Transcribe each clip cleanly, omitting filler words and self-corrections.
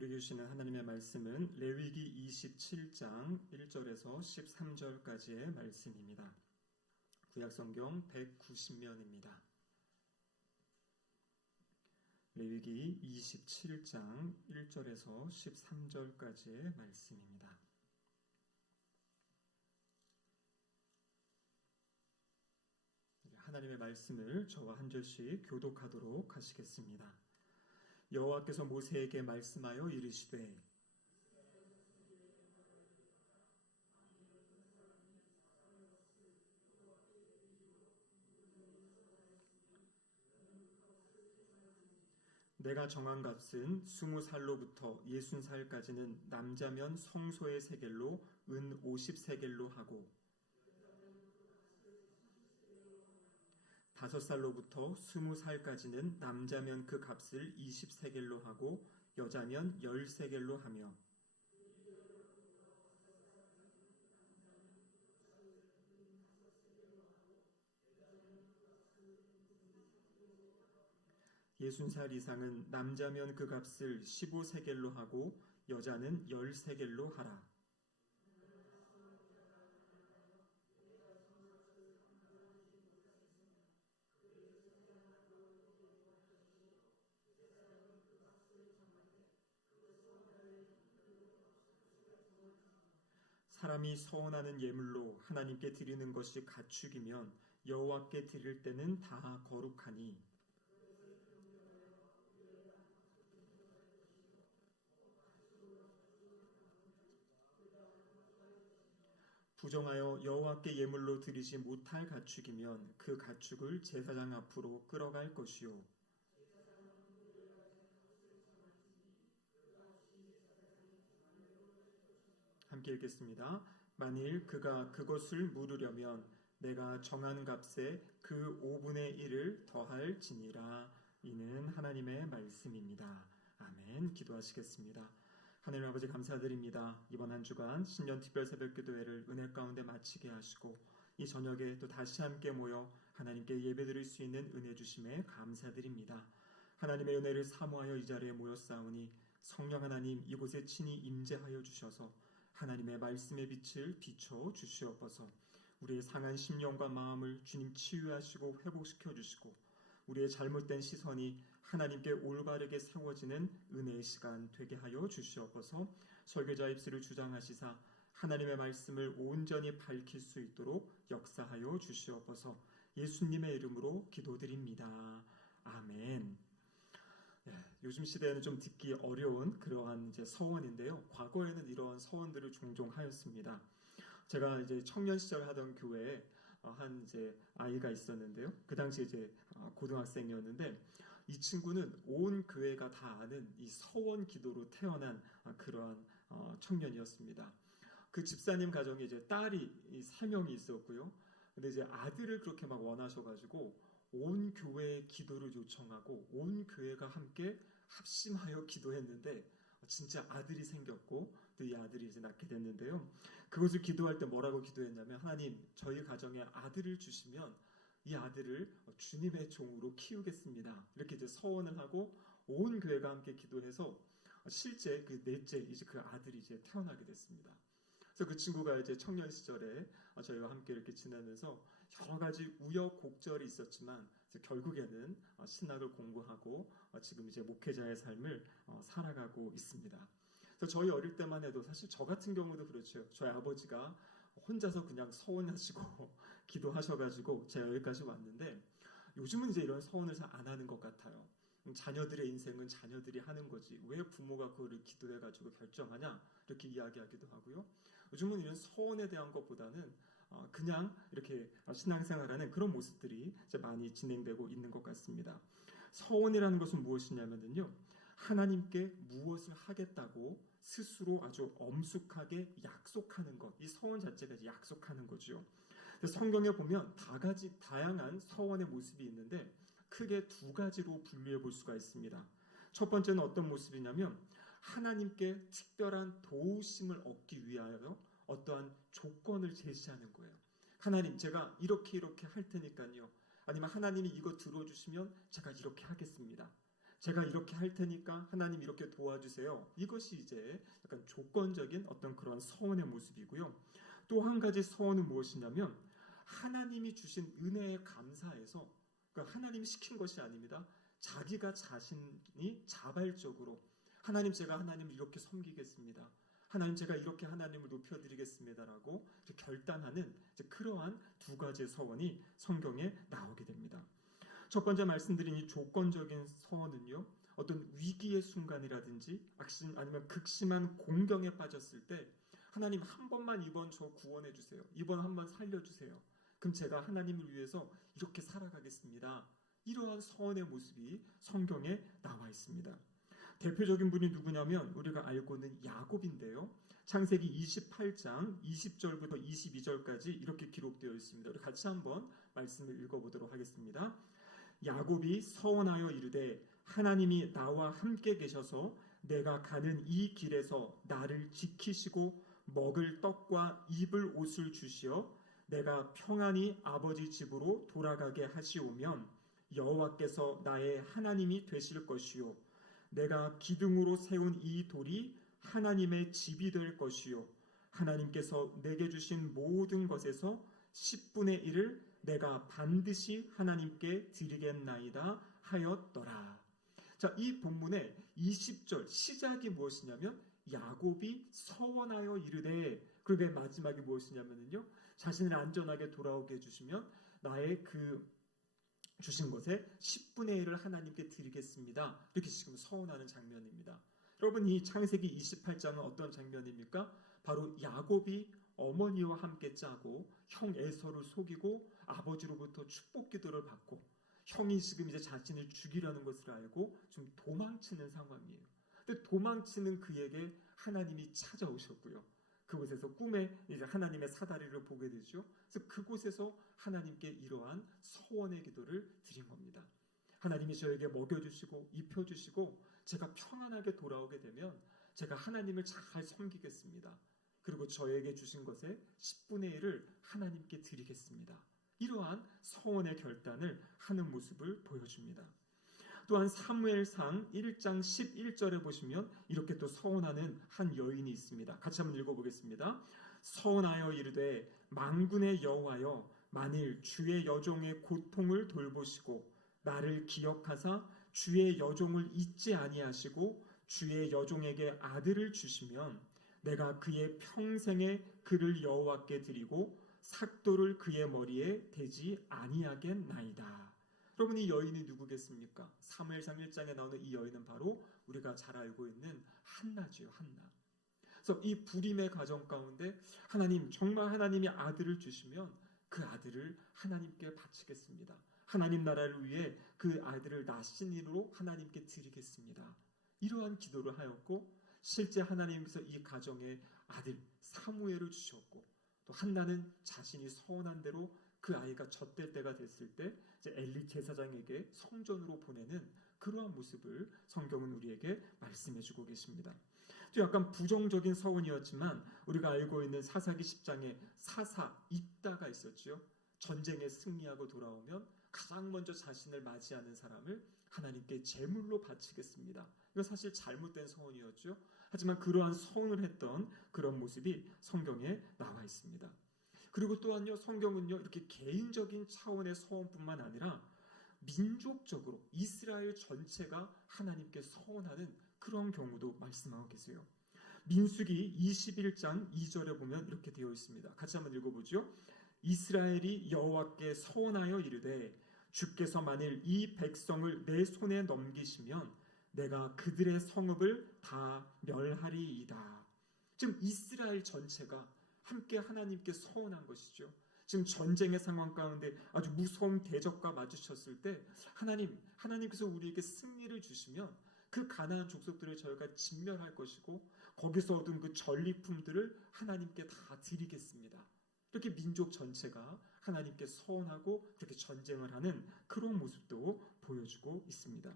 우리 주시는 하나님의 말씀은 레위기 27장 1절에서 13절까지의 말씀입니다. 구약성경 190면입니다. 레위기 27장 1절에서 13절까지의 말씀입니다. 하나님의 말씀을 저와 한 절씩 교독하도록 하시겠습니다. 여호와께서 모세에게 말씀하여 이르시되 내가 정한 값은 20살로부터 60살까지는 남자면 성소의 세겔로 은 50세겔로 하고 5살로부터 20살까지는 남자면 그 값을 20세겔로 하고 여자면 10세겔로 하며 예순 살 이상은 남자면 그 값을 15세겔로 하고 여자는 10세겔로 하라. 사람이 서원하는 예물로 하나님께 드리는 것이 가축이면 여호와께 드릴 때는 다 거룩하니 부정하여 여호와께 예물로 드리지 못할 가축이면 그 가축을 제사장 앞으로 끌어갈 것이요 함께 읽겠습니다. 만일 그가 그것을 물으려면 내가 정한 값에 그 5분의 1을 더할지니라. 이는 하나님의 말씀입니다. 아멘. 기도하시겠습니다. 하나님 아버지 감사드립니다. 이번 한 주간 신년 특별 새벽 기도회를 은혜 가운데 마치게 하시고 이 저녁에 또 다시 함께 모여 하나님께 예배드릴 수 있는 은혜 주심에 감사드립니다. 하나님의 은혜를 사모하여 이 자리에 모였사오니 성령 하나님 이곳에 친히 임재하여 주셔서 하나님의 말씀의 빛을 비춰 주시옵소서. 우리의 상한 심령과 마음을 주님 치유하시고 회복시켜 주시고 우리의 잘못된 시선이 하나님께 올바르게 세워지는 은혜의 시간 되게 하여 주시옵소서. 설교자 입술을 주장하시사 하나님의 말씀을 온전히 밝힐 수 있도록 역사하여 주시옵소서. 예수님의 이름으로 기도드립니다. 아멘. 요즘 시대에는 좀 듣기 어려운 그러한 이제 서원인데요. 과거에는 이러한 서원들을 종종 하였습니다. 제가 이제 청년 시절 하던 교회에 한 이제 아이가 있었는데요. 그 당시 이제 고등학생이었는데 이 친구는 온 교회가 다 아는 이 서원 기도로 태어난 그러한 청년이었습니다. 그 집사님 가정에 이제 딸이 3명이 있었고요. 근데 이제 아들을 그렇게 막 원하셔가지고 온 교회의 기도를 요청하고 온 교회가 함께 합심하여 기도했는데 진짜 아들이 생겼고 또 이 아들이 이제 낳게 됐는데요. 그것을 기도할 때 뭐라고 기도했냐면 하나님 저희 가정에 아들을 주시면 이 아들을 주님의 종으로 키우겠습니다. 이렇게 이제 서원을 하고 온 교회가 함께 기도해서 실제 그 넷째 이제 그 아들이 이제 태어나게 됐습니다. 그래서 그 친구가 이제 청년 시절에 저희와 함께 이렇게 지내면서 여러 가지 우여곡절이 있었지만 결국에는 신학을 공부하고 지금 이제 목회자의 삶을 살아가고 있습니다. 그래서 저희 어릴 때만 해도 사실 저 같은 경우도 그렇죠. 저희 아버지가 혼자서 그냥 서원하시고 기도하셔가지고 제가 여기까지 왔는데 요즘은 이제 이런 서원을 잘 안 하는 것 같아요. 자녀들의 인생은 자녀들이 하는 거지 왜 부모가 그거를 기도해가지고 결정하냐 이렇게 이야기하기도 하고요. 요즘은 이런 서원에 대한 것보다는 그냥 이렇게 신앙생활하는 그런 모습들이 이제 많이 진행되고 있는 것 같습니다. 서원이라는 것은 무엇이냐면요, 하나님께 무엇을 하겠다고 스스로 아주 엄숙하게 약속하는 것, 이 서원 자체가 이제 약속하는 거죠. 성경에 보면 다양한 서원의 모습이 있는데 크게 두 가지로 분류해 볼 수가 있습니다. 첫 번째는 어떤 모습이냐면 하나님께 특별한 도우심을 얻기 위하여 어떠한 조건을 제시하는 거예요. 하나님 제가 이렇게 할 테니까요. 아니면 하나님이 이거 들어주시면 제가 이렇게 하겠습니다. 제가 이렇게 할 테니까 하나님 이렇게 도와주세요. 이것이 이제 약간 조건적인 어떤 그런 서원의 모습이고요. 또 한 가지 서원은 무엇이냐면 하나님이 주신 은혜에 감사해서, 그러니까 하나님이 시킨 것이 아닙니다. 자기가 자신이 자발적으로 하나님, 제가 하나님을 이렇게 섬기겠습니다. 하나님, 제가 이렇게 하나님을 높여드리겠습니다라고 결단하는 그러한 두 가지의 서원이 성경에 나오게 됩니다. 첫 번째 말씀드린 이 조건적인 서원은요, 어떤 위기의 순간이라든지 아니면 극심한 공경에 빠졌을 때 하나님, 한 번만 이번 저 구원해 주세요. 이번 한 번 살려주세요. 그럼 제가 하나님을 위해서 이렇게 살아가겠습니다. 이러한 서원의 모습이 성경에 나와 있습니다. 대표적인 분이 누구냐면 우리가 알고 있는 야곱인데요. 창세기 28장 20절부터 22절까지 이렇게 기록되어 있습니다. 우리 같이 한번 말씀을 읽어보도록 하겠습니다. 야곱이 서원하여 이르되 하나님이 나와 함께 계셔서 내가 가는 이 길에서 나를 지키시고 먹을 떡과 입을 옷을 주시어 내가 평안히 아버지 집으로 돌아가게 하시오면 여호와께서 나의 하나님이 되실 것이요 내가 기둥으로 세운 이 돌이 하나님의 집이 될 것이요 하나님께서 내게 주신 모든 것에서 10분의 1을 내가 반드시 하나님께 드리겠나이다 하였더라. 자, 이 본문의 20절 시작이 무엇이냐면 야곱이 서원하여 이르되, 그 맨 마지막이 무엇이냐면요, 자신을 안전하게 돌아오게 해주시면 나의 그 주신 것의 10분의 1을 하나님께 드리겠습니다. 이렇게 지금 서원하는 장면입니다. 여러분, 이 창세기 28장은 어떤 장면입니까? 바로 야곱이 어머니와 함께 짜고 형 에서를 속이고 아버지로부터 축복 기도를 받고 형이 지금 이제 자신을 죽이려는 것을 알고 좀 도망치는 상황이에요. 근데 도망치는 그에게 하나님이 찾아오셨고요. 그곳에서 꿈에 이제 하나님의 사다리를 보게 되죠. 그래서 그곳에서 하나님께 이러한 서원의 기도를 드린 겁니다. 하나님이 저에게 먹여주시고 입혀주시고 제가 평안하게 돌아오게 되면 제가 하나님을 잘 섬기겠습니다. 그리고 저에게 주신 것의 10분의 1을 하나님께 드리겠습니다. 이러한 서원의 결단을 하는 모습을 보여줍니다. 또한 사무엘상 1장 11절에 보시면 이렇게 또 서원하는 한 여인이 있습니다. 같이 한번 읽어보겠습니다. 서원하여 이르되 만군의 여호와여 만일 주의 여종의 고통을 돌보시고 나를 기억하사 주의 여종을 잊지 아니하시고 주의 여종에게 아들을 주시면 내가 그의 평생에 그를 여호와께 드리고 삭도를 그의 머리에 대지 아니하겠나이다. 여러분, 이 여인이 누구겠습니까? 사무엘상 1장에 나오는 이 여인은 바로 우리가 잘 알고 있는 한나지요. 한나. 그래서 이 불임의 가정 가운데 하나님, 정말 하나님이 아들을 주시면 그 아들을 하나님께 바치겠습니다. 하나님 나라를 위해 그 아들을 나신이로 하나님께 드리겠습니다. 이러한 기도를 하였고 실제 하나님께서 이 가정에 아들 사무엘을 주셨고 또 한나는 자신이 서원한 대로 그 아이가 젖될 때가 됐을 때 이제 엘리 제사장에게 성전으로 보내는 그러한 모습을 성경은 우리에게 말씀해주고 계십니다. 또 약간 부정적인 서원이었지만 우리가 알고 있는 사사기 10장에 사사 입다가 있었죠. 전쟁에 승리하고 돌아오면 가장 먼저 자신을 맞이하는 사람을 하나님께 제물로 바치겠습니다. 이거 사실 잘못된 서원이었죠. 하지만 그러한 서원을 했던 그런 모습이 성경에 나와 있습니다. 그리고 또한요, 성경은요 이렇게 개인적인 차원의 서원뿐만 아니라 민족적으로 이스라엘 전체가 하나님께 서원하는 그런 경우도 말씀하고 계세요. 민수기 21장 2절에 보면 이렇게 되어 있습니다. 같이 한번 읽어보죠. 이스라엘이 여호와께 서원하여 이르되 주께서 만일 이 백성을 내 손에 넘기시면 내가 그들의 성읍을 다 멸하리이다. 지금 이스라엘 전체가 함께 하나님께 서원한 것이죠. 지금 전쟁의 상황 가운데 아주 무서운 대적과 마주쳤을 때 하나님께서 우리에게 승리를 주시면 그 가나안 족속들을 저희가 진멸할 것이고 거기서 얻은 그 전리품들을 하나님께 다 드리겠습니다. 이렇게 민족 전체가 하나님께 서원하고 그렇게 전쟁을 하는 그런 모습도 보여주고 있습니다.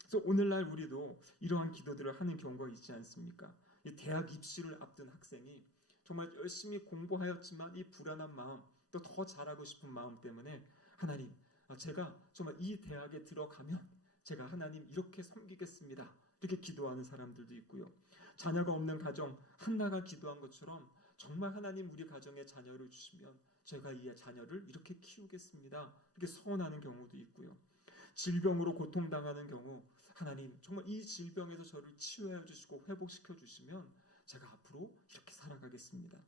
그래서 오늘날 우리도 이러한 기도들을 하는 경우가 있지 않습니까? 이 대학 입시를 앞둔 학생이 정말 열심히 공부하였지만 이 불안한 마음, 또 더 잘하고 싶은 마음 때문에 하나님, 제가 정말 이 대학에 들어가면 제가 하나님 이렇게 섬기겠습니다. 이렇게 기도하는 사람들도 있고요. 자녀가 없는 가정, 한나가 기도한 것처럼 정말 하나님 우리 가정에 자녀를 주시면 제가 이 자녀를 이렇게 키우겠습니다. 이렇게 서원하는 경우도 있고요. 질병으로 고통당하는 경우 하나님 정말 이 질병에서 저를 치유해 주시고 회복시켜 주시면 제가 앞으로 이렇게 살아가겠습니다.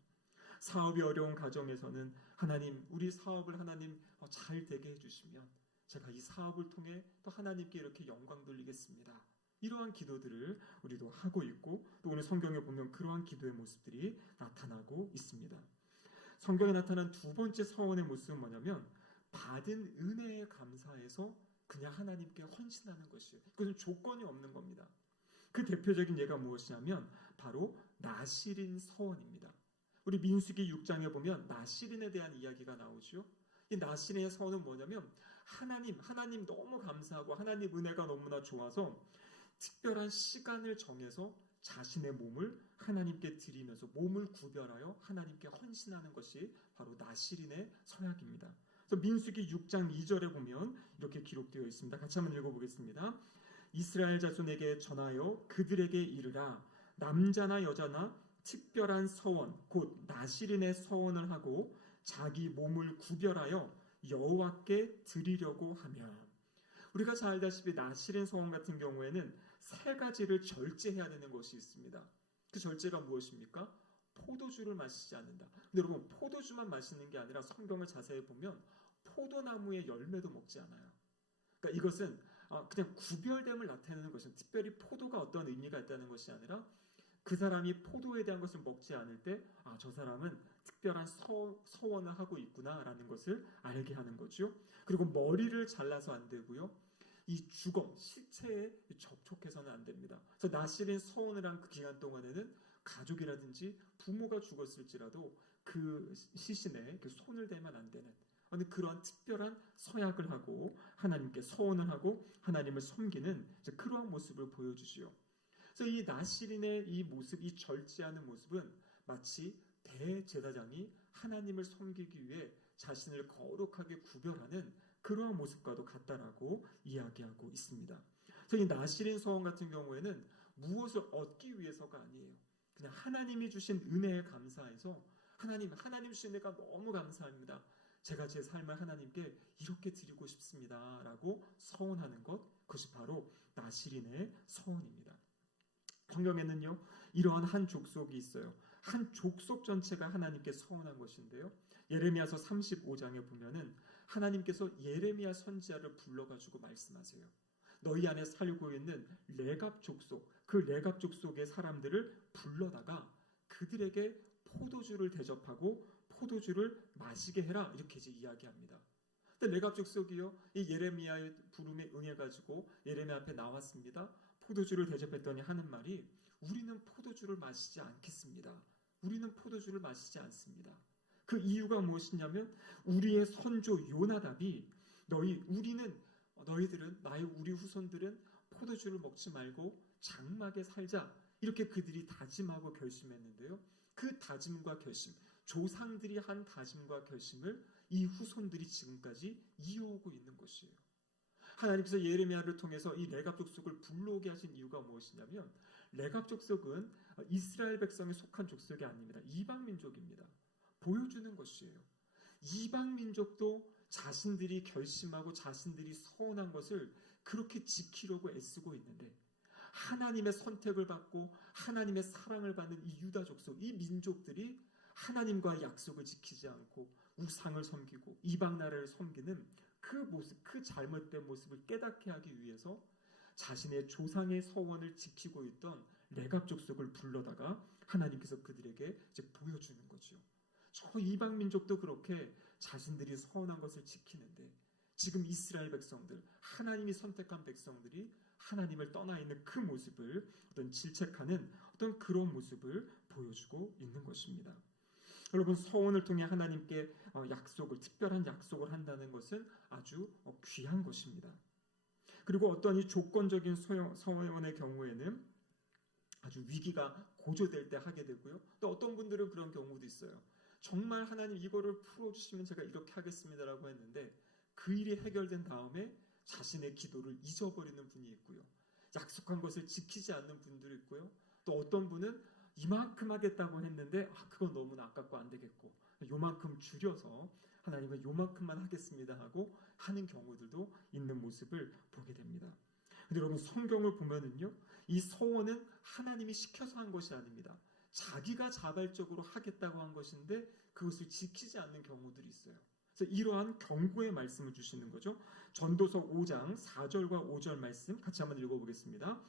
사업이 어려운 가정에서는 하나님 우리 사업을 하나님 잘 되게 해주시면 제가 이 사업을 통해 또 하나님께 이렇게 영광 돌리겠습니다. 이러한 기도들을 우리도 하고 있고 또 오늘 성경에 보면 그러한 기도의 모습들이 나타나고 있습니다. 성경에 나타난 두 번째 서원의 모습은 뭐냐면 받은 은혜에 감사해서 그냥 하나님께 헌신하는 것이에요. 그것은 조건이 없는 겁니다. 그 대표적인 예가 무엇이냐면 바로 나실인 서원입니다. 우리 민수기 6장에 보면 나실인에 대한 이야기가 나오죠. 이 나실인의 서원은 뭐냐면 하나님 너무 감사하고 하나님 은혜가 너무나 좋아서 특별한 시간을 정해서 자신의 몸을 하나님께 드리면서 몸을 구별하여 하나님께 헌신하는 것이 바로 나실인의 서약입니다. 그래서 민수기 6장 2절에 보면 이렇게 기록되어 있습니다. 같이 한번 읽어보겠습니다. 이스라엘 자손에게 전하여 그들에게 이르라. 남자나 여자나 특별한 서원 곧 나실인의 서원을 하고 자기 몸을 구별하여 여호와께 드리려고 하면, 우리가 잘 알다시피 나실인 서원 같은 경우에는 세 가지를 절제해야 되는 것이 있습니다. 그 절제가 무엇입니까? 포도주를 마시지 않는다. 근데 여러분 포도주만 마시는 게 아니라 성경을 자세히 보면 포도나무의 열매도 먹지 않아요. 그러니까 이것은 그냥 구별됨을 나타내는 것은 특별히 포도가 어떤 의미가 있다는 것이 아니라 그 사람이 포도에 대한 것을 먹지 않을 때 저 사람은 특별한 서원을 하고 있구나라는 것을 알게 하는 거죠. 그리고 머리를 잘라서 안 되고요. 이 주검, 시체에 접촉해서는 안 됩니다. 그래서 나실인 서원을 한 그 기간 동안에는 가족이라든지 부모가 죽었을지라도 그 시신에 손을 대면 안 되는 그러한 특별한 서약을 하고 하나님께 서원을 하고 하나님을 섬기는 그러한 모습을 보여주지요. 그래서 이 나실인의 이 모습, 이 절제하는 모습은 마치 대제사장이 하나님을 섬기기 위해 자신을 거룩하게 구별하는 그러한 모습과도 같다라고 이야기하고 있습니다. 그래서 이 나실인 서원 같은 경우에는 무엇을 얻기 위해서가 아니에요. 그냥 하나님이 주신 은혜에 감사해서 하나님 주신 은혜가 너무 감사합니다. 제가 제 삶을 하나님께 이렇게 드리고 싶습니다. 라고 서원하는 것, 그것이 바로 나실인의 서원입니다. 성경에는요, 이러한 한 족속이 있어요. 한 족속 전체가 하나님께 서원한 것인데요. 예레미야서 35장에 보면은 하나님께서 예레미야 선지자를 불러가지고 말씀하세요. 너희 안에 살고 있는 레갑 족속, 그 레갑 족속의 사람들을 불러다가 그들에게 포도주를 대접하고 포도주를 마시게 해라, 이렇게 이제 이야기합니다. 근데 레갑 족속이요, 이 예레미야의 부름에 응해가지고 예레미야 앞에 나왔습니다. 포도주를 대접했더니 하는 말이 우리는 포도주를 마시지 않겠습니다. 우리는 포도주를 마시지 않습니다. 그 이유가 무엇이냐면 우리의 선조 요나답이 너희들은 우리 후손들은 포도주를 먹지 말고 장막에 살자, 이렇게 그들이 다짐하고 결심했는데요. 그 다짐과 결심, 조상들이 한 다짐과 결심을 이 후손들이 지금까지 이어오고 있는 것이에요. 하나님께서 예레미야를 통해서 이 레갑 족속을 불러오게 하신 이유가 무엇이냐면 레갑 족속은 이스라엘 백성에 속한 족속이 아닙니다. 이방 민족입니다. 보여주는 것이에요. 이방 민족도 자신들이 결심하고 자신들이 서원한 것을 그렇게 지키려고 애쓰고 있는데 하나님의 선택을 받고 하나님의 사랑을 받는 이 유다 족속, 이 민족들이 하나님과의 약속을 지키지 않고 우상을 섬기고 이방 나라를 섬기는 그 모습, 그 잘못된 모습을 깨닫게 하기 위해서 자신의 조상의 서원을 지키고 있던 레갑 족속을 불러다가 하나님께서 그들에게 이제 보여주는 거죠. 저 이방 민족도 그렇게 자신들이 서원한 것을 지키는데 지금 이스라엘 백성들, 하나님이 선택한 백성들이 하나님을 떠나 있는 그 모습을 어떤 질책하는 어떤 그런 모습을 보여주고 있는 것입니다. 여러분, 서원을 통해 하나님께 특별한 약속을 한다는 것은 아주 귀한 것입니다. 그리고 어떤 이 조건적인 서원의 경우에는 아주 위기가 고조될 때 하게 되고요. 또 어떤 분들은 그런 경우도 있어요. 정말 하나님 이거를 풀어주시면 제가 이렇게 하겠습니다라고 했는데 그 일이 해결된 다음에 자신의 기도를 잊어버리는 분이 있고요. 약속한 것을 지키지 않는 분들이 있고요. 또 어떤 분은 이만큼 하겠다고 했는데 그건 너무나 아깝고 안 되겠고 요만큼 줄여서 하나님은 요만큼만 하겠습니다 하고 하는 경우들도 있는 모습을 보게 됩니다. 근데 여러분 성경을 보면은요, 이 서원은 하나님이 시켜서 한 것이 아닙니다. 자기가 자발적으로 하겠다고 한 것인데 그것을 지키지 않는 경우들이 있어요. 그래서 이러한 경고의 말씀을 주시는 거죠. 전도서 5장 4절과 5절 말씀 같이 한번 읽어보겠습니다.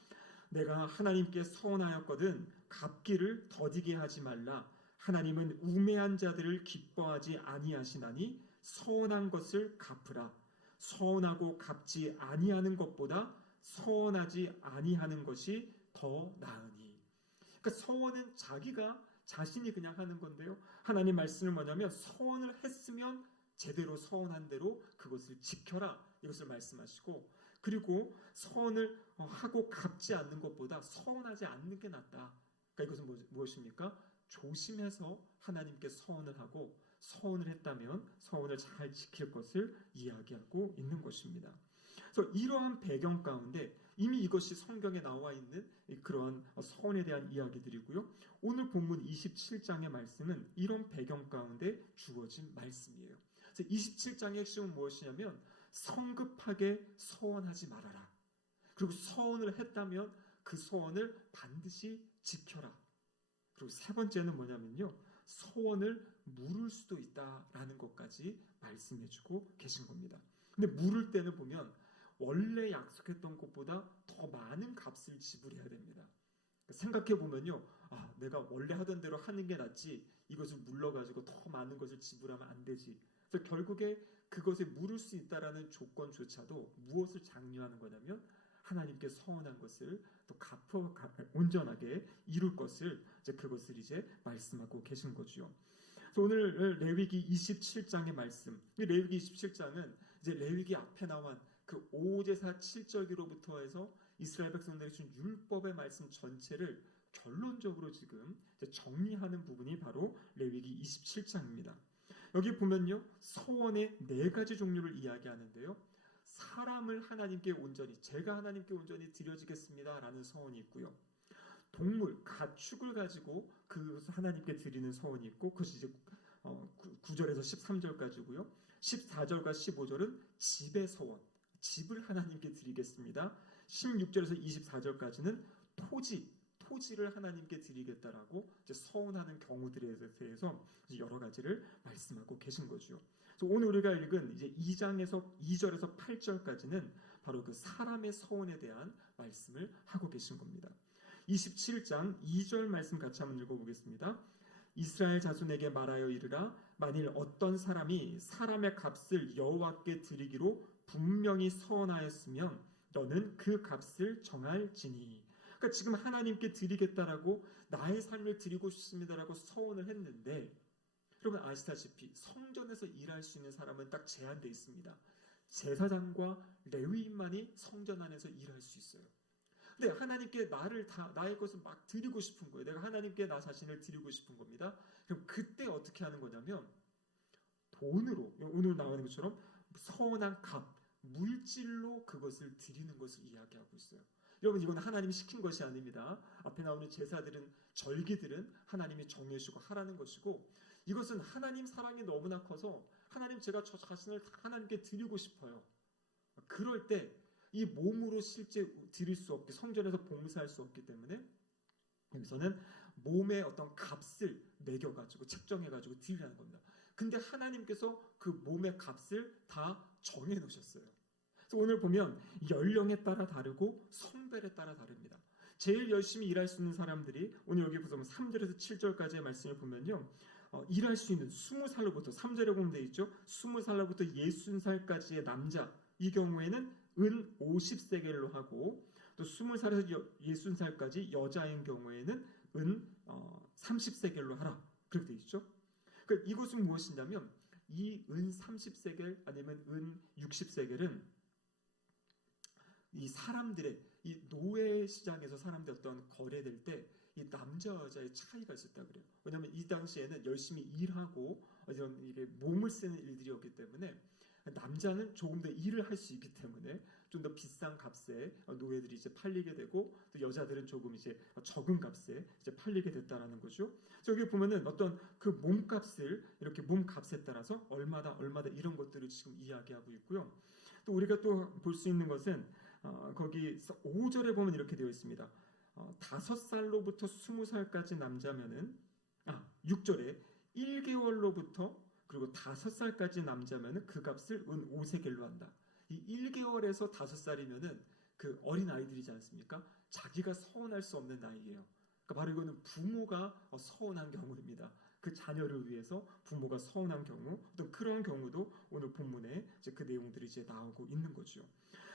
내가 하나님께 서원하였거든 갚기를 더디게 하지 말라. 하나님은 우매한 자들을 기뻐하지 아니하시나니 서원한 것을 갚으라. 서원하고 갚지 아니하는 것보다 서원하지 아니하는 것이 더 나으니. 그러니까 서원은 자신이 그냥 하는 건데요. 하나님 말씀은 뭐냐면 서원을 했으면 제대로 서원한 대로 그것을 지켜라 이것을 말씀하시고, 그리고 서원을 하고 갚지 않는 것보다 서원하지 않는 게 낫다. 그러니까 이것은 무엇입니까? 조심해서 하나님께 서원을 하고 서원을 했다면 서원을 잘 지킬 것을 이야기하고 있는 것입니다. 그래서 이러한 배경 가운데 이미 이것이 성경에 나와 있는 그러한 서원에 대한 이야기들이고요. 오늘 본문 27장의 말씀은 이런 배경 가운데 주어진 말씀이에요. 그래서 27장의 핵심은 무엇이냐면 성급하게 서원하지 말아라. 그리고 서원을 했다면 그 서원을 반드시 지켜라. 그리고 세 번째는 뭐냐면요, 서원을 물을 수도 있다라는 것까지 말씀해주고 계신 겁니다. 근데 물을 때는 보면 원래 약속했던 것보다 더 많은 값을 지불해야 됩니다. 생각해 보면요, 내가 원래 하던 대로 하는 게 낫지 이것을 물러가지고 더 많은 것을 지불하면 안 되지. 그래서 결국에 그것에 물을 수 있다라는 조건조차도 무엇을 장려하는 거냐면 하나님께 서원한 것을 또 온전하게 이룰 것을 그것을 이제 말씀하고 계신 거죠. 그래서 오늘 레위기 27장의 말씀, 레위기 27장은 이제 레위기 앞에 나온 그 오제사 7절기로부터 해서 이스라엘 백성들이 준 율법의 말씀 전체를 결론적으로 지금 정리하는 부분이 바로 레위기 27장입니다. 여기 보면요, 서원의 네 가지 종류를 이야기하는데요. 사람을 하나님께 온전히, 제가 하나님께 온전히 드려지겠습니다 라는 서원이 있고요. 동물, 가축을 가지고 그것을 하나님께 드리는 서원이 있고, 그것이 이제 9절에서 13절까지고요. 14절과 15절은 집의 서원, 집을 하나님께 드리겠습니다. 16절에서 24절까지는 토지를 하나님께 드리겠다라고 이제 서원하는 경우들에 대해서 여러 가지를 말씀하고 계신 거죠. 그래서 오늘 우리가 읽은 이제 2절에서 8절까지는 바로 그 사람의 서원에 대한 말씀을 하고 계신 겁니다. 27장 2절 말씀 같이 한번 읽어보겠습니다. 이스라엘 자손에게 말하여 이르라. 만일 어떤 사람이 사람의 값을 여호와께 드리기로 분명히 서원하였으면 너는 그 값을 정할지니. 그러니까 지금 하나님께 드리겠다라고 나의 삶을 드리고 싶습니다라고 서원을 했는데, 여러분 아시다시피 성전에서 일할 수 있는 사람은 딱 제한되어 있습니다. 제사장과 레위인만이 성전 안에서 일할 수 있어요. 근데 하나님께 나의 것을 막 드리고 싶은 거예요. 내가 하나님께 나 자신을 드리고 싶은 겁니다. 그럼 그때 어떻게 하는 거냐면 돈으로, 오늘 나오는 것처럼 서원한 값, 물질로 그것을 드리는 것을 이야기하고 있어요. 여러분 이건 하나님이 시킨 것이 아닙니다. 앞에 나오는 제사들은, 절기들은 하나님이 정해주고 하라는 것이고, 이것은 하나님 사랑이 너무나 커서 하나님, 제가 저 자신을 하나님께 드리고 싶어요. 그럴 때 이 몸으로 실제 드릴 수 없게, 성전에서 봉사할 수 없기 때문에 여기서는 몸의 어떤 값을 매겨가지고 책정해가지고 드리라는 겁니다. 근데 하나님께서 그 몸의 값을 다 정해놓으셨어요. 그래서 오늘 보면 연령에 따라 다르고 성별에 따라 다릅니다. 제일 열심히 일할 수 있는 사람들이 오늘 여기 보면 3절에서 7절까지의 말씀을 보면요, 일할 수 있는 20살로부터 3절에 공되어 있죠. 20살로부터 60살까지의 남자, 이 경우에는 은 50세겔로 하고, 또 20살에서 60살까지 여자인 경우에는 은 30세겔로 하라, 그렇게 되어 있죠. 그러니까 이것은 무엇이냐면 이 은 30세겔 아니면 은 60세겔은 이 사람들의 이 노예 시장에서 사람들 어떤 거래될 때 이 남자 여자의 차이가 있었다 그래요. 왜냐하면 이 당시에는 열심히 일하고 이런 이게 몸을 쓰는 일들이었기 때문에 남자는 조금 더 일을 할 수 있기 때문에 좀 더 비싼 값에 노예들이 이제 팔리게 되고 또 여자들은 조금 이제 적은 값에 이제 팔리게 됐다라는 거죠. 여기 보면은 어떤 그 몸값을 이렇게 몸값에 따라서 얼마다 이런 것들을 지금 이야기하고 있고요. 또 우리가 또 볼 수 있는 것은 거기 5절에 보면 이렇게 되어 있습니다. 5살로부터 20살까지 남자면은 6절에 1개월로부터 그리고 5살까지 남자면은 그 값을 은 5세겔로 한다. 이 1개월에서 5살이면은 그 어린 아이들이지 않습니까? 자기가 서운할 수 없는 나이예요. 그러니까 바로 이거는 부모가 서운한 경우입니다. 그 자녀를 위해서 부모가 서운한 경우, 또 그런 경우도 오늘 본문에 이제 그 내용들이 이제 나오고 있는 거죠.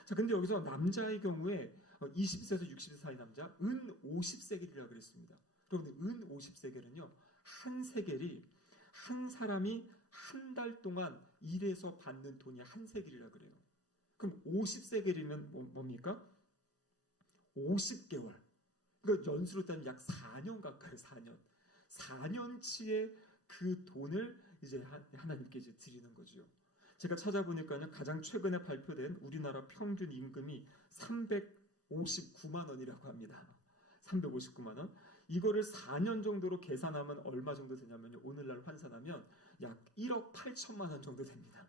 자, 근데 여기서 남자의 경우에 20세에서 60세 사이 남자 은 50세겔이라고 그랬습니다. 여러분, 은 50세겔은요, 한 세겔이 한 사람이 한 달 동안 일해서 받는 돈이 한 세겔이라 그래요. 그럼 50세겔이면 뭡니까? 50개월. 그러니까 연수로 따지면 약 4년 가까이 4년. 4년치의 그 돈을 이제 하나님께 이제 드리는 거죠. 제가 찾아보니까요, 가장 최근에 발표된 우리나라 평균 임금이 359만 원이라고 합니다. 359만 원. 이거를 4년 정도로 계산하면 얼마 정도 되냐면요, 오늘날 환산하면 약 1억 8천만 원 정도 됩니다.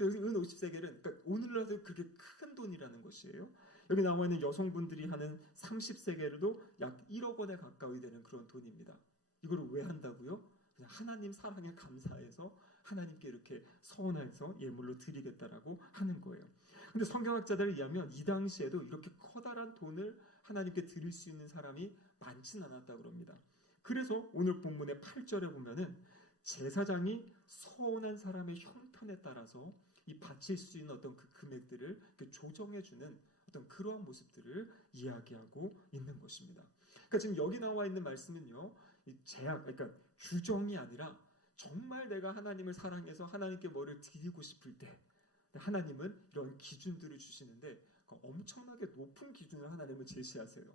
여기 은 50세겔은 그러니까 오늘날도 그렇게 큰 돈이라는 것이에요. 여기 나와 있는 여성분들이 하는 30세겔도 약 1억 원에 가까이 되는 그런 돈입니다. 이걸 왜 한다고요? 그냥 하나님 사랑에 감사해서 하나님께 이렇게 서원해서 예물로 드리겠다라고 하는 거예요. 근데 성경학자들에 의하면 이 당시에도 이렇게 커다란 돈을 하나님께 드릴 수 있는 사람이 많지는 않았다고 합니다. 그래서 오늘 본문의 8절에 보면은 제사장이 서운한 사람의 형편에 따라서 이 바칠 수 있는 어떤 그 금액들을 조정해주는 어떤 그러한 모습들을 이야기하고 있는 것입니다. 그러니까 지금 여기 나와 있는 말씀은요, 이 제약, 그러니까 규정이 아니라 정말 내가 하나님을 사랑해서 하나님께 뭐를 드리고 싶을 때 하나님은 이런 기준들을 주시는데 엄청나게 높은 기준을 하나님은 제시하세요.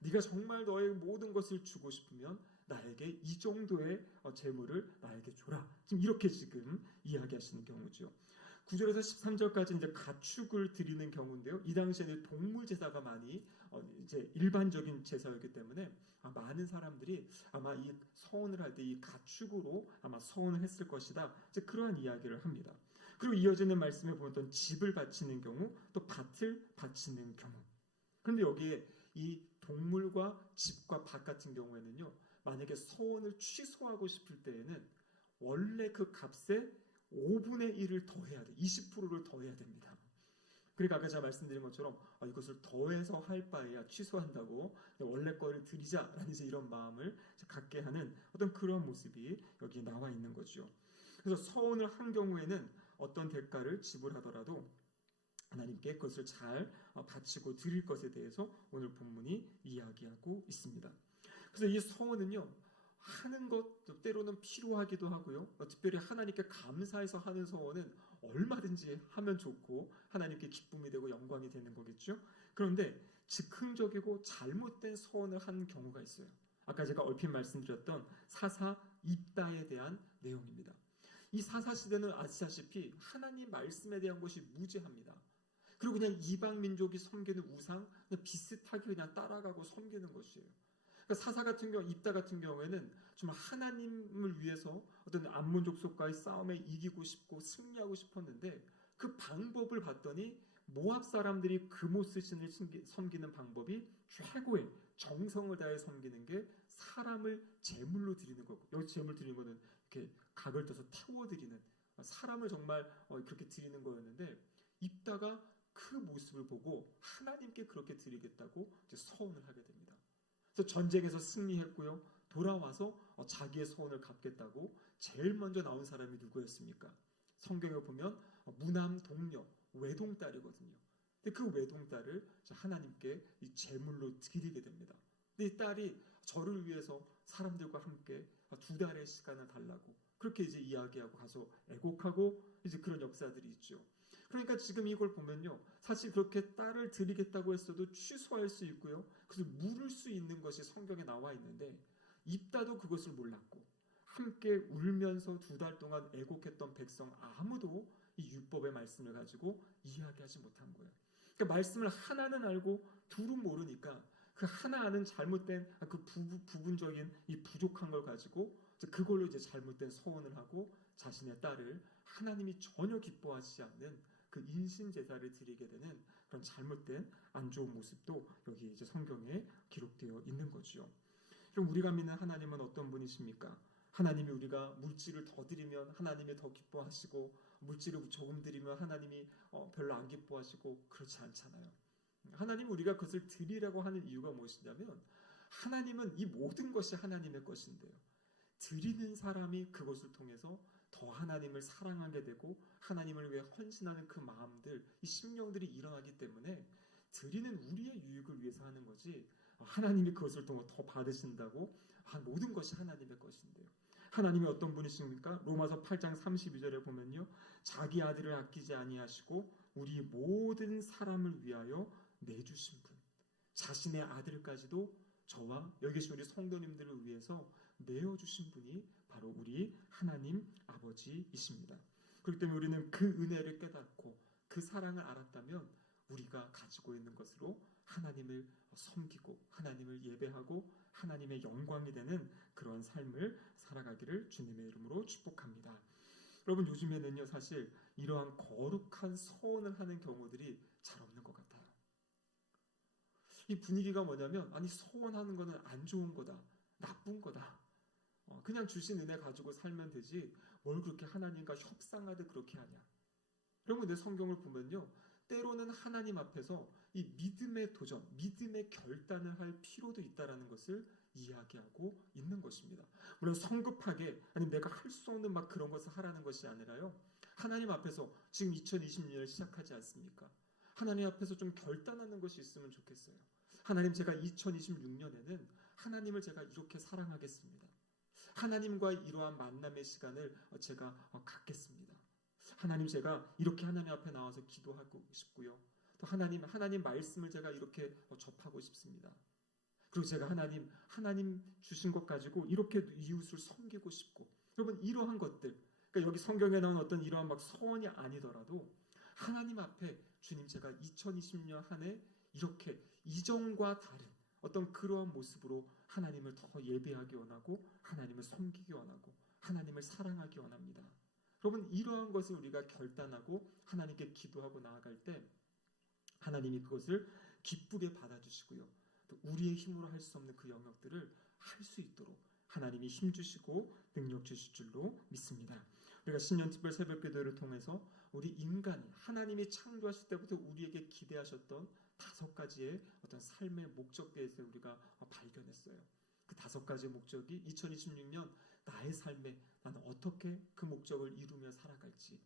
네가 정말 너의 모든 것을 주고 싶으면 나에게 이 정도의 재물을 나에게 줘라. 지금 이렇게 지금 이야기하시는 경우죠. 9절에서 13절까지 이제 가축을 드리는 경우인데요. 이 당시에는 동물 제사가 많이 이제 일반적인 제사였기 때문에 많은 사람들이 아마 이 서원을 할 때 이 가축으로 아마 서원을 했을 것이다. 이제 그러한 이야기를 합니다. 그리고 이어지는 말씀에 보면 또 집을 바치는 경우, 또 밭을 바치는 경우. 그런데 여기에 이 동물과 집과 밭 같은 경우에는요, 만약에 서원을 취소하고 싶을 때에는 원래 그 값에 5분의 1을 더해야 돼. 20%를 더해야 됩니다. 그러니까 아까 제가 말씀드린 것처럼 이것을 더해서 할 바에야 취소한다고 원래 거를 드리자라는 이제 이런 마음을 갖게 하는 어떤 그런 모습이 여기 나와 있는 거죠. 그래서 서원을 한 경우에는 어떤 대가를 지불하더라도 하나님께 그것을 잘 바치고 드릴 것에 대해서 오늘 본문이 이야기하고 있습니다. 그래서 이 서원은요, 하는 것 때로는 필요하기도 하고요. 특별히 하나님께 감사해서 하는 서원은 얼마든지 하면 좋고 하나님께 기쁨이 되고 영광이 되는 거겠죠. 그런데 즉흥적이고 잘못된 서원을 한 경우가 있어요. 아까 제가 얼핏 말씀드렸던 사사 입다에 대한 내용입니다. 이 사사 시대는 아시다시피 하나님 말씀에 대한 것이 무지합니다. 그리고 그냥 이방 민족이 섬기는 우상 그냥 비슷하게 그냥 따라가고 섬기는 것이에요. 그러니까 사사 같은 경우, 입다 같은 경우에는 정말 하나님을 위해서 어떤 암몬 족속과의 싸움에 이기고 싶고 승리하고 싶었는데 그 방법을 봤더니 모압 사람들이 그모스 신을 섬기는 방법이 최고의 정성을 다해 섬기는 게 사람을 제물로 드리는 거고, 여기 제물 드리는 거는 이렇게 각을 떠서 태워 드리는, 사람을 정말 그렇게 드리는 거였는데 입다가 그 모습을 보고 하나님께 그렇게 드리겠다고 이제 서원을 하게 됩니다. 그래서 전쟁에서 승리했고요. 돌아와서 자기의 소원을 갚겠다고 제일 먼저 나온 사람이 누구였습니까? 성경에 보면 무남 동녀, 외동딸이거든요. 근데 그 외동딸을 하나님께 이 제물로 드리게 됩니다. 근데 이 딸이 저를 위해서 사람들과 함께 2달의 시간을 달라고 그렇게 이제 이야기하고 가서 애곡하고 이제 그런 역사들이 있죠. 그러니까 지금 이걸 보면요, 사실 그렇게 딸을 드리겠다고 했어도 취소할 수 있고요, 그래서 물을 수 있는 것이 성경에 나와 있는데 입다도 그것을 몰랐고 함께 울면서 2달 동안 애곡했던 백성 아무도 이 율법의 말씀을 가지고 이야기하지 못한 거예요. 그러니까 말씀을 하나는 알고 둘은 모르니까 그 하나 아는 잘못된 그 부분적인 이 부족한 걸 가지고 그걸로 이제 잘못된 서원을 하고 자신의 딸을 하나님이 전혀 기뻐하지 않는 그 인신 제사를 드리게 되는 그런 잘못된 안 좋은 모습도 여기 이제 성경에 기록되어 있는 거지요. 그럼 우리가 믿는 하나님은 어떤 분이십니까? 하나님이 우리가 물질을 더 드리면 하나님이 더 기뻐하시고 물질을 조금 드리면 하나님이 별로 안 기뻐하시고 그렇지 않잖아요. 하나님 우리가 그것을 드리라고 하는 이유가 무엇이냐면 하나님은 이 모든 것이 하나님의 것인데요. 드리는 사람이 그것을 통해서 더 하나님을 사랑하게 되고 하나님을 위해 헌신하는 그 마음들, 이 심령들이 일어나기 때문에 드리는 우리의 유익을 위해서 하는 거지 하나님이 그것을 통해 더 받으신다고 모든 것이 하나님의 것인데요. 하나님이 어떤 분이십니까? 로마서 8장 32절에 보면요. 자기 아들을 아끼지 아니하시고 우리 모든 사람을 위하여 내주신 분. 자신의 아들까지도 저와 여기 계신 우리 성도님들을 위해서 내어주신 분이 바로 우리 하나님 아버지이십니다. 그렇기 때문에 우리는 그 은혜를 깨닫고 그 사랑을 알았다면 우리가 가지고 있는 것으로 하나님을 섬기고 하나님을 예배하고 하나님의 영광이 되는 그런 삶을 살아가기를 주님의 이름으로 축복합니다. 여러분 요즘에는요 사실 이러한 거룩한 서원을 하는 경우들이 잘 없는 것 같아요. 이 분위기가 뭐냐면 아니 서원하는 거는 안 좋은 거다, 나쁜 거다. 그냥 주신 은혜 가지고 살면 되지 뭘 그렇게 하나님과 협상하듯 그렇게 하냐. 여러분 내 성경을 보면요 때로는 하나님 앞에서 이 믿음의 도전, 믿음의 결단을 할 필요도 있다라는 것을 이야기하고 있는 것입니다. 물론 성급하게 아니 내가 할 수 없는 막 그런 것을 하라는 것이 아니라요. 하나님 앞에서 지금 2020년을 시작하지 않습니까? 하나님 앞에서 좀 결단하는 것이 있으면 좋겠어요. 하나님 제가 2026년에는 하나님을 제가 이렇게 사랑하겠습니다. 하나님과 이러한 만남의 시간을 제가 갖겠습니다. 하나님 제가 이렇게 하나님 앞에 나와서 기도하고 싶고요. 또 하나님 말씀을 제가 이렇게 접하고 싶습니다. 그리고 제가 하나님 주신 것 가지고 이렇게 이웃을 섬기고 싶고 여러분 이러한 것들 그러니까 여기 성경에 나온 어떤 이러한 막 서원이 아니더라도 하나님 앞에 주님 제가 2020년 한 해 이렇게 이전과 다른 어떤 그러한 모습으로 하나님을 더 예배하기 원하고 하나님을 섬기기 원하고 하나님을 사랑하기 원합니다. 여러분 이러한 것을 우리가 결단하고 하나님께 기도하고 나아갈 때 하나님이 그것을 기쁘게 받아주시고요. 또 우리의 힘으로 할 수 없는 그 영역들을 할 수 있도록 하나님이 힘주시고 능력 주실 줄로 믿습니다. 우리가 신년특별 새벽기도를 통해서 우리 인간이 하나님이 창조하실 때부터 우리에게 기대하셨던 5가지의 어떤 삶의 목적에 대해서 우리가 발견했어요. 그 5가지의 목적이 2026년 나의 삶에 나는 어떻게 그 목적을 이루며 살아갈지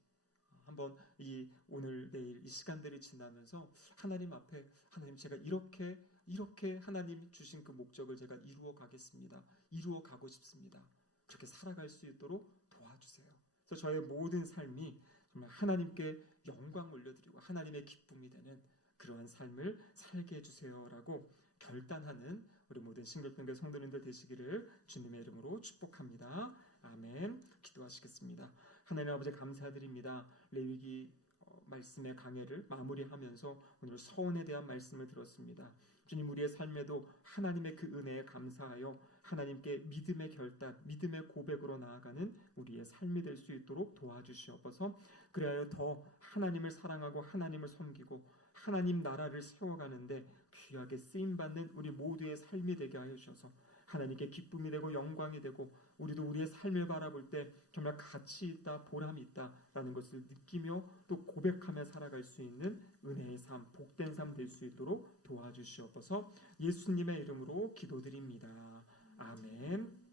한번 이 오늘 내일 이 시간들이 지나면서 하나님 앞에 하나님 제가 이렇게 하나님 주신 그 목적을 제가 이루어 가겠습니다. 이루어 가고 싶습니다. 그렇게 살아갈 수 있도록 도와주세요. 그래서 저의 모든 삶이 정말 하나님께 영광 올려드리고 하나님의 기쁨이 되는 그러한 삶을 살게 해주세요라고 결단하는 우리 모든 신글평교 성도님들 되시기를 주님의 이름으로 축복합니다. 아멘. 기도하시겠습니다. 하나님 아버지 감사드립니다. 레위기 말씀의 강해를 마무리하면서 오늘 서원에 대한 말씀을 들었습니다. 주님 우리의 삶에도 하나님의 그 은혜에 감사하여 하나님께 믿음의 결단, 믿음의 고백으로 나아가는 우리의 삶이 될 수 있도록 도와주시옵소서. 그래야 더 하나님을 사랑하고 하나님을 섬기고 하나님 나라를 세워가는데 귀하게 쓰임받는 우리 모두의 삶이 되게 하여 주셔서 하나님께 기쁨이 되고 영광이 되고 우리도 우리의 삶을 바라볼 때 정말 가치 있다, 보람이 있다라는 것을 느끼며 또 고백하며 살아갈 수 있는 은혜의 삶, 복된 삶 될 수 있도록 도와주시옵소서. 예수님의 이름으로 기도드립니다. 아멘.